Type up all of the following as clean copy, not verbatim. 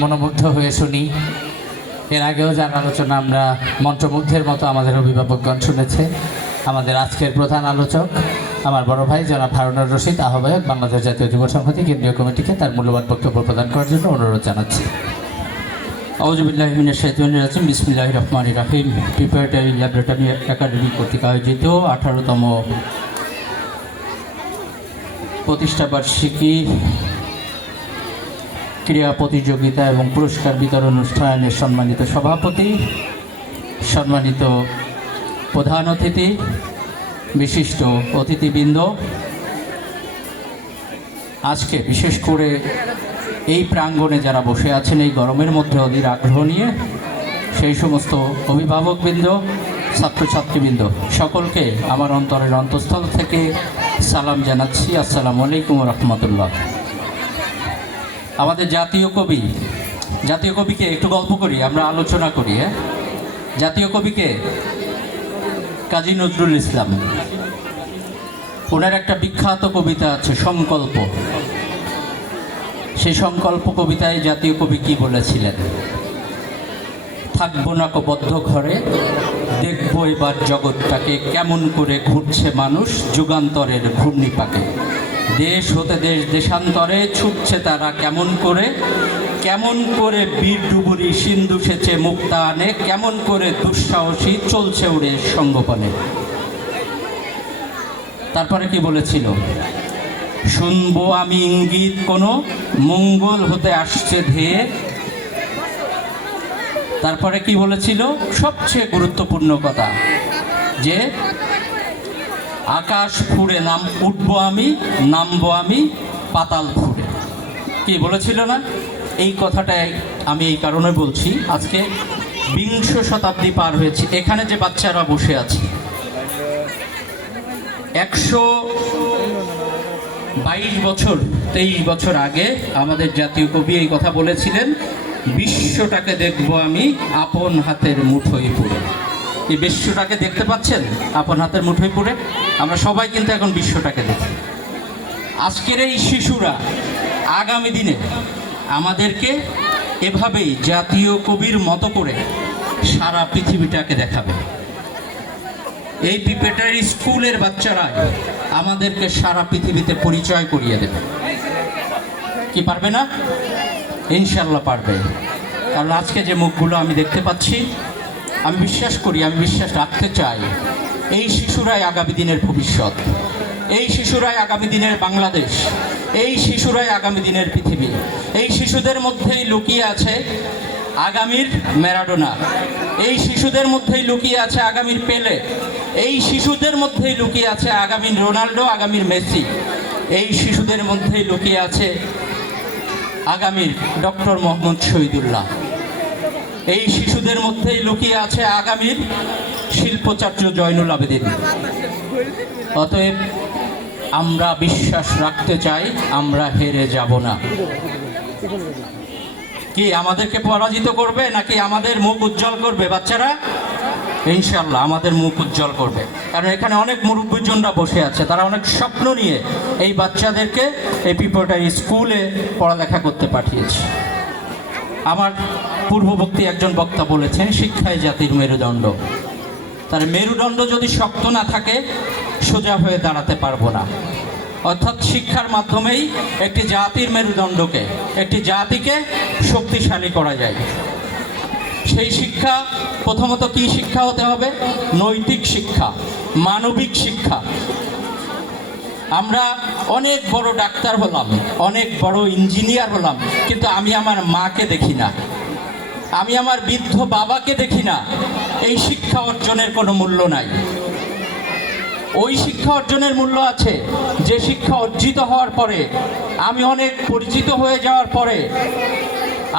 মনোমুগ্ধ হয়ে শুনি। এর আগেও যার আলোচনা আমরা মন্ত্রমুগ্ধের মতো আমাদের অভিভাবকগণ শুনেছে। আমাদের আজকের প্রধান আলোচক আমার বড় ভাই জনাব হারুনুর রশিদ, আহ্বায়ক, বাংলাদেশ জাতীয় যুব সংহতি কেন্দ্রীয় কমিটিকে তার মূল্যবান বক্তব্য প্রদান করার জন্য অনুরোধ জানাচ্ছি। আউযু বিল্লাহি মিনাশ শাইতানির রাজিম। বিসমিল্লাহির রহমানির রহিম। প্রিপারেটরি ল্যাবরেটরি একাডেমি কর্তৃক আয়োজিত 18তম প্রতিষ্ঠাবার্ষিকী ক্রীড়া প্রতিযোগিতা এবং পুরস্কার বিতরণ অনুষ্ঠানের সম্মানিত সভাপতি, সম্মানিত প্রধান অতিথি, বিশিষ্ট অতিথিবৃন্দ, আজকে বিশেষ করে এই প্রাঙ্গণে যারা বসে আছেন এই গরমের মধ্যে অধীর আগ্রহ নিয়ে, সেই সমস্ত অভিভাবকবৃন্দ, ছাত্রছাত্রীবৃন্দ, সকলকে আমার অন্তরের অন্তঃস্থল থেকে সালাম জানাচ্ছি। আসসালামু আলাইকুম রহমতুল্লাহ। আমাদের জাতীয় কবিকে একটু গল্প করি, আমরা আলোচনা করি। জাতীয় কবিকে কাজী নজরুল ইসলাম, ওনার একটা বিখ্যাত কবিতা আছে সংকল্প। সেই সংকল্প কবিতায় জাতীয় কবি কি বলেছিলেন? থাকবো না কো বদ্ধ ঘরে, দেখবো এবার জগৎটাকে, কেমন করে ঘুরছে মানুষ যুগান্তরের ঘূর্ণিপাকে। দেশ হতে দেশ দেশান্তরে ছুটছে তারা কেমন করে বীর ডুবুরি সিন্ধু সেচে মুক্তা আনে, কেমন করে দুঃসাহসী চলছে উড়ে সঙ্গোপনে। তারপরে কি বলেছিল? শুনবো আমি ইঙ্গিত কোনো মঙ্গল হতে আসছে ধেয়ে। তারপরে কি বলেছিল? সবচেয়ে গুরুত্বপূর্ণ কথা, যে আকাশ ফুঁড়ে উঠবো আমি, নামবো আমি পাতাল ফুঁড়ে। কি বলেছিল না? এই কথাটাই আমি এই কারণে বলছি, আজকে বিংশ শতাব্দী পার হয়েছে। এখানে যে বাচ্চারা বসে আছে, 122 বছর 23 বছর আগে আমাদের জাতীয় কবি এই কথা বলেছিলেন, বিশ্বটাকে দেখবো আমি আপন হাতের মুঠোয় পুরে। এই বিশ্বটাকে দেখতে পাচ্ছেন আপন হাতের মুঠোয় পুরে? আমরা সবাই কিন্তু এখন বিশ্বটাকে দেখি। আজকের এই শিশুরা আগামী দিনে আমাদেরকে এভাবেই জাতীয় কবির মতো করে সারা পৃথিবীটাকে দেখাবে। এই প্রিপারেটরি স্কুলের বাচ্চারা আমাদেরকে সারা পৃথিবীতে পরিচয় করিয়ে দেবে। কি পারবে না? ইনশাল্লাহ পারবে। কারণ আজকে যে মুখগুলো আমি দেখতে পাচ্ছি, আমি বিশ্বাস করি, আমি বিশ্বাস রাখতে চাই, এই শিশুরাই আগামী দিনের ভবিষ্যৎ, এই শিশুরাই আগামী দিনের বাংলাদেশ, এই শিশুরাই আগামী দিনের পৃথিবী। এই শিশুদের মধ্যেই লুকিয়ে আছে আগামীর ম্যারাডোনা, এই শিশুদের মধ্যেই লুকিয়ে আছে আগামীর পেলে, এই শিশুদের মধ্যেই লুকিয়ে আছে আগামীর রোনাল্ডো, আগামীর মেসি, এই শিশুদের মধ্যেই লুকিয়ে আছে আগামীর ডক্টর মোহাম্মদ শহীদুল্লাহ, এই শিশুদের মধ্যেই লুকিয়ে আছে আগামীর শিল্পাচার্য জয়নুল আবেদিন। অতএব আমরা বিশ্বাস রাখতে চাই, আমরা হেরে যাব না। কি আমাদেরকে পরাজিত করবে নাকি আমাদের মুখ উজ্জ্বল করবে বাচ্চারা? ইনশাল্লাহ আমাদের মুখ উজ্জ্বল করবে। কারণ এখানে অনেক মুরব্বীজনরা বসে আছে, তারা অনেক স্বপ্ন নিয়ে এই বাচ্চাদেরকে এই প্রিপারেটরি স্কুলে পড়ালেখা করতে পাঠিয়েছে। আমার পূর্ববর্তী একজন বক্তা বলেছেন, শিক্ষাই জাতির মেরুদণ্ড। তার মেরুদণ্ড যদি শক্ত না থাকে, সোজা হয়ে দাঁড়াতে পারবো না। অর্থাৎ শিক্ষার মাধ্যমেই একটি জাতির মেরুদণ্ডকে, একটি জাতিকে শক্তিশালী করা যায়। সেই শিক্ষা প্রথমত কি শিক্ষা হতে হবে? নৈতিক শিক্ষা, মানবিক শিক্ষা। আমরা অনেক বড় ডাক্তার হলাম, অনেক বড় ইঞ্জিনিয়ার হলাম, কিন্তু আমি আমার মাকে দেখি না, আমি আমার বৃদ্ধ বাবাকে দেখি না। এই শিক্ষা অর্জনের কোনো মূল্য নাই। ওই শিক্ষা অর্জনের মূল্য আছে যে শিক্ষা অর্জিত হওয়ার পরে, আমি অনেক পরিচিত হয়ে যাওয়ার পরে,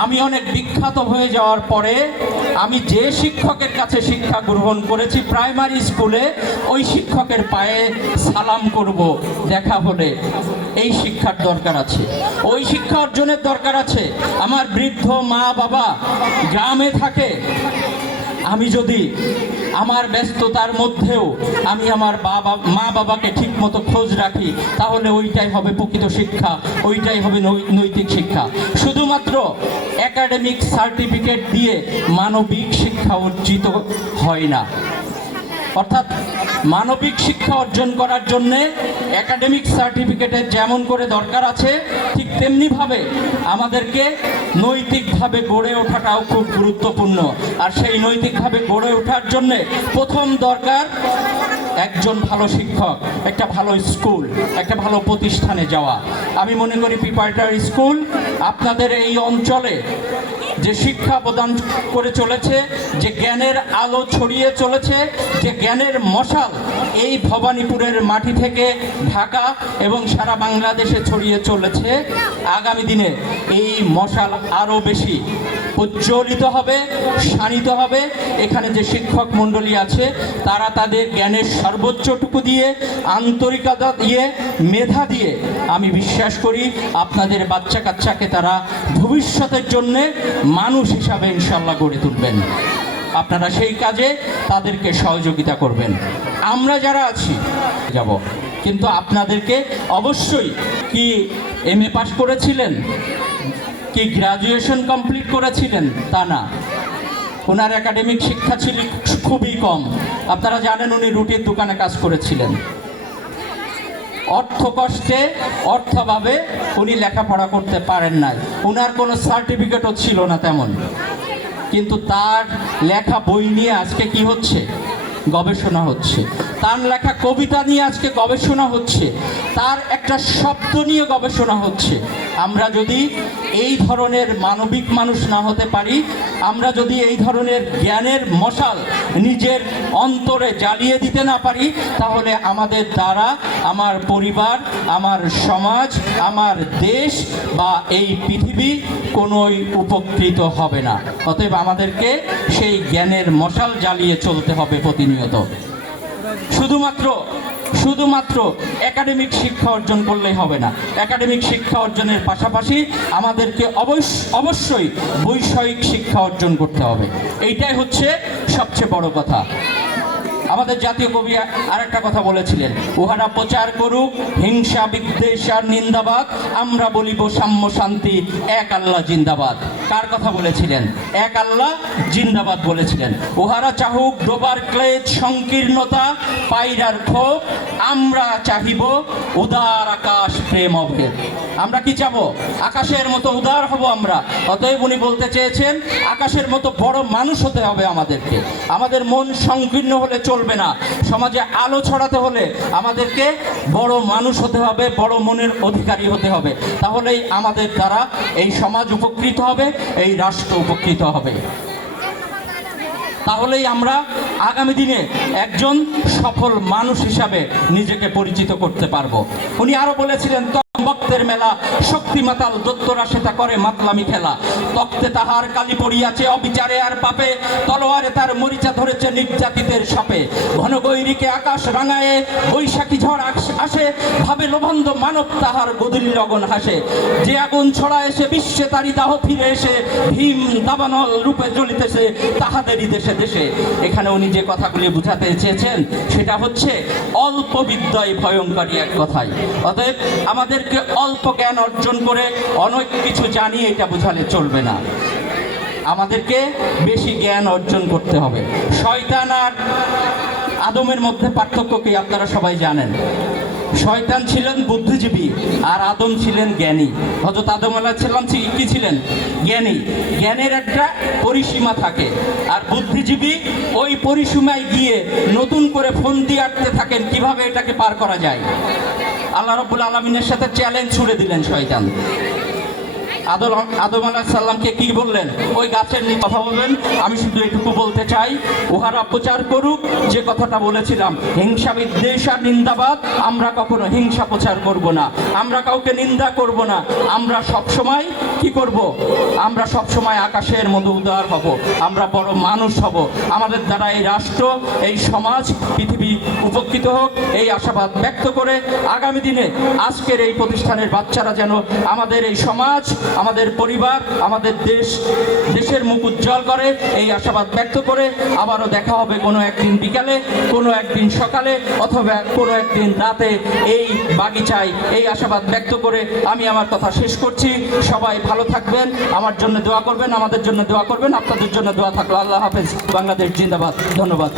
আমি অনেক বিখ্যাত হয়ে যাওয়ার পরে, আমি যে শিক্ষকের কাছে শিক্ষা গ্রহণ করেছি প্রাইমারি স্কুলে, ওই শিক্ষকের পায়ে সালাম করব দেখা হলে। এই শিক্ষার দরকার আছে, ওই শিক্ষা অর্জনের দরকার আছে। আমার বৃদ্ধ মা বাবা গ্রামে থাকে, আমি যদি আমার ব্যস্ততার মধ্যেও আমি আমার মা বাবাকে ঠিক মতো খোঁজ রাখি, তাহলে ওইটাই হবে প্রকৃত শিক্ষা, ওইটাই হবে নৈতিক শিক্ষা। শুধুমাত্র একাডেমিক সার্টিফিকেট দিয়ে মানবিক শিক্ষা অর্জিত হয় না। অর্থাৎ মানবিক শিক্ষা অর্জন করার জন্যে একাডেমিক সার্টিফিকেটের যেমন করে দরকার আছে, ঠিক তেমনিভাবে আমাদেরকে নৈতিকভাবে গড়ে ওঠাটাও খুব গুরুত্বপূর্ণ। আর সেই নৈতিকভাবে গড়ে ওঠার জন্যে প্রথম দরকার একজন ভালো শিক্ষক, একটা ভালো স্কুল, একটা ভালো প্রতিষ্ঠানে যাওয়া। আমি মনে করি প্রিপারেটরি স্কুল আপনাদের এই অঞ্চলে যে শিক্ষা প্রদান করে চলেছে, যে জ্ঞানের আলো ছড়িয়ে চলেছে, যে জ্ঞানের মশাল এই ভবানীপুরের মাটি থেকে ঢাকা এবং সারা বাংলাদেশে ছড়িয়ে চলেছে, আগামী দিনে এই মশাল আরও বেশি প্রজ্বলিত হবে, শানিত হবে। এখানে যে শিক্ষক মণ্ডলী আছে তারা তাদের জ্ঞানের সর্বোচ্চটুকু দিয়ে, আন্তরিকতা দিয়ে, মেধা দিয়ে আমি বিশ্বাস করি আপনাদের বাচ্চা কাচ্চাকে তারা ভবিষ্যতের জন্যে মানুষ হিসাবে ইনশাল্লাহ গড়ে তুলবেন। আপনারা সেই কাজে তাদেরকে সহযোগিতা করবেন। আমরা যারা আছি যাব, কিন্তু আপনাদেরকে অবশ্যই কি MA পাস করেছিলেন, কি গ্রাজুয়েশন কমপ্লিট করেছিলেন তা না, ওনার একাডেমিক শিক্ষা ছিল খুবই কম। আপনারা জানেন উনি রুটির দোকানে কাজ করেছিলেন। অর্থ কষ্টে, অর্থভাবে উনি লেখাপড়া করতে পারেন নাই। ওনার কোনো সার্টিফিকেটও ছিল না তেমন, কিন্তু তার লেখা বই নিয়ে আজকে কি হচ্ছে, গবেষণা হচ্ছে। তার লেখা কবিতা নিয়ে আজকে গবেষণা হচ্ছে, তার একটা শব্দ নিয়ে গবেষণা হচ্ছে। আমরা যদি এই ধরনের মানবিক মানুষ না হতে পারি, আমরা যদি এই ধরনের জ্ঞানের মশাল নিজের অন্তরে জ্বালিয়ে দিতে না পারি, তাহলে আমাদের দ্বারা আমার পরিবার, আমার সমাজ, আমার দেশ বা এই পৃথিবী কোনোই উপকৃত হবে না। অতএব আমাদেরকে সেই জ্ঞানের মশাল জ্বালিয়ে চলতে হবে প্রতিনিয়ত। শুধুমাত্র একাডেমিক শিক্ষা অর্জন করলেই হবে না। একাডেমিক শিক্ষা অর্জনের পাশাপাশি আমাদেরকে অবশ্যই বৈষয়িক শিক্ষা অর্জন করতে হবে। এইটাই হচ্ছে সবচেয়ে বড় কথা। আমাদের জাতীয় কবি আরেকটা কথা বলেছিলেন, উহারা প্রচার করুক হিংসা বিদ্বেষ আর নিন্দাবাদ, আমরা বলিব সাম্য শান্তি, এক আল্লাহ জিন্দাবাদ। কার কথা বলেছিলেন? এক আল্লাহ জিন্দাবাদ বলেছিলেন। উহারা চাহুক ডোবার ক্লেদ সংকীর্ণতা পায়রার ক্ষোভ, আমরা চাহিব উদার আকাশ প্রেম অভেদ। আমরা কি চাবো? আকাশের মতো উদার হব আমরা। অতএব উনি বলতে চেয়েছেন আকাশের মতো বড় মানুষ হতে হবে আমাদেরকে। আমাদের মন সংকীর্ণ হলে চলবে না। সমাজে আলো ছড়াতে হলে আমাদেরকে বড় মানুষ হতে হবে, বড় মনের অধিকারী হতে হবে। তাহলেই আমাদের দ্বারা এই সমাজ উপকৃত হবে, এই রাষ্ট্র উপকৃত হবে। তাহলেই আমরা আগামী দিনে একজন সফল মানুষ হিসাবে নিজেকে পরিচিত করতে পারবো। উনি আরো বলেছিলেন, ভক্তের মেলা শক্তি মাতাল দত্তরা সেটা করে মাতলামি খেলা, তক্তে তাহার কালি পড়িয়াছে অবিচারে আর পাপে, তলোয়ারে তার মরিচা ধরেছে নির্যাতিতের সাপে, ঘন গৈরিকে আকাশ রাঙায়ে বৈশাখী ঝড় আসে, ভাবে লোভন্ধ মানব তাহার গদির লগন হাসে, যে আগুন ছড়া এসে বিশ্বে তারি দাহ ফিরে এসে, ভীম দাবানল রূপে জ্বলিতেছে তাহাদেরই দেশে দেশে। এখানে উনি যে কথাগুলি বুঝাতে চেয়েছেন সেটা হচ্ছে অল্প বিদ্যায় ভয়ঙ্করী এক কথাই। অতএব আমাদেরকে অল্প জ্ঞান অর্জন করে অনেক কিছু জানি এটা বোঝালে চলবে না। আমাদেরকে বেশি জ্ঞান অর্জন করতে হবে। শয়তান আর আদমের মধ্যে পার্থক্য কি আপনারা সবাই জানেন। শয়তান ছিলেন বুদ্ধিজীবী আর আদম ছিলেন জ্ঞানী। হযরত আদম আলাইহিস সালাম কি ছিলেন? জ্ঞানী। জ্ঞানের একটা পরিসীমা থাকে, আর বুদ্ধিজীবী ওই পরিসীমায় গিয়ে নতুন করে ফন্দি আঁটতে থাকেন কিভাবে এটাকে পার করা যায়। আল্লাহ রাব্বুল আলামিনের সাথে চ্যালেঞ্জ ছুড়ে দিলেন শয়তান। আদম আলাইহিস সালামকে কি বললেন? ওই গাছের নিয়ে কথা বলবেন। আমি শুধু এটুকু বলতে চাই, উহারা প্রচার করুক যে কথাটা বলেছিলাম, হিংসা বিদ্বেষ আর নিন্দাবাদ, আমরা কখনো হিংসা প্রচার করব না, আমরা কাউকে নিন্দা করব না। আমরা সবসময় কি করব? আমরা সবসময় আকাশের মতো উদার হব, আমরা বড় মানুষ হব। আমাদের দ্বারা এই রাষ্ট্র, এই সমাজ, পৃথিবী উপকৃত হোক এই আশাবাদ ব্যক্ত করে আগামী দিনে আজকের এই প্রতিষ্ঠানের বাচ্চারা যেন আমাদের এই সমাজ, আমাদের পরিবার, আমাদের দেশের মুখ উজ্জ্বল করে এই আশাবাদ ব্যক্ত করে আবারও দেখা হবে কোনো একদিন বিকালে, কোনো একদিন সকালে, অথবা কোনো একদিন রাতে এই বাগিচায়, এই আশাবাদ ব্যক্ত করে আমি আমার কথা শেষ করছি। সবাই ভালো থাকবেন, আমার জন্য দোয়া করবেন, আমাদের জন্য দোয়া করবেন, আপনাদের জন্য দোয়া থাকলো। আল্লাহ হাফেজ। বাংলাদেশ জিন্দাবাদ। ধন্যবাদ।